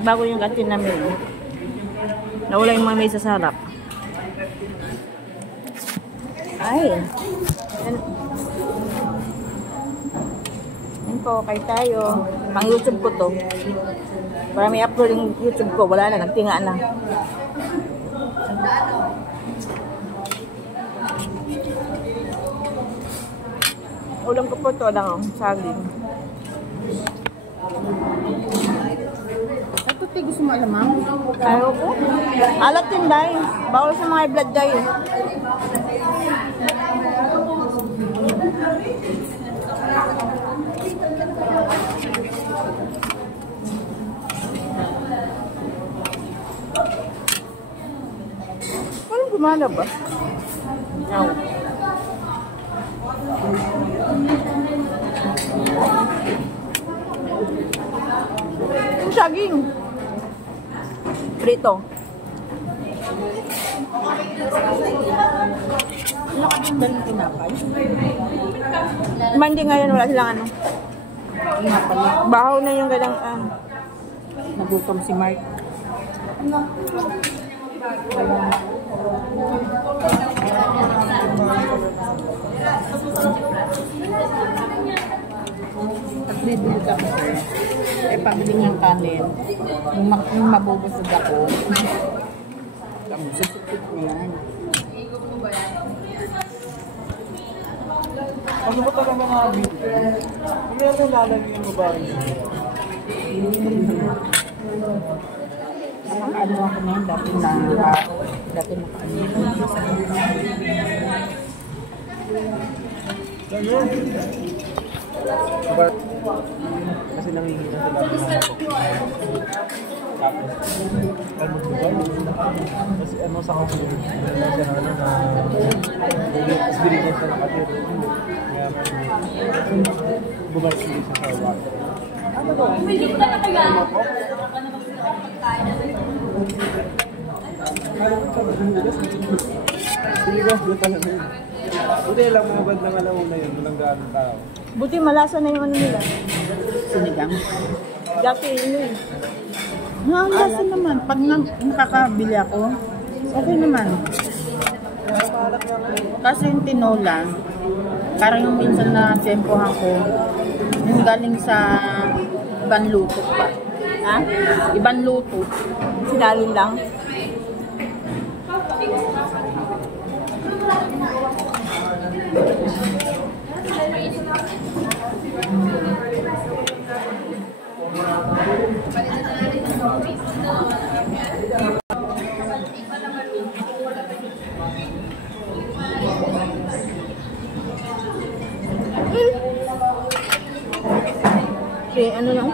Bago yung kantin namin. Nawala yung mga mesa sa harap. Ay. Yan po, kayo tayo. Pang YouTube ko to. Para may upload yung YouTube ko. Wala na, nagtinga na. Ulam ko po ito lang, saging. Ito, gusto mo alam, ma'am? Ayaw ko. Alat yun, day. Bawal sa mga blood, day. Anong gumana ba? Ayaw. Yung saging. Prito. Nakaganda ng tinapay. Hindi ngayon, wala silang ano. Tinapay. Bahaw na yung galang Nagutom si Mark. At bibili ka pa, eh pabili ng kanin. Yung mabubusog ako. Susukit na yan. Ano ba talaga mga video? Hindi natin lalagyan yung babae. Ano ako na yun, dati na Kasi nangihina sila ng mga kasi ano sa kasi siya na ano na experience na nakatira kaya bumalik siya sa water. Ano ba? Hindi ko na nakagano. Hindi ko buta na yun. Buti lang mga bandang alauna yun, walang gaanong tao. Buti malasa na yung ano nila. sinigang. Dati yun eh. Ang lasa naman. Pag nakakabili ako, okay naman. Kasi yung tinola, parang yung minsan na tsempohan ko, yung galing sa ibang luto pa. Ha? Ibang luto. Sinalin lang. Okay, ano lang?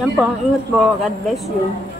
Yan po, ingat po. God bless you.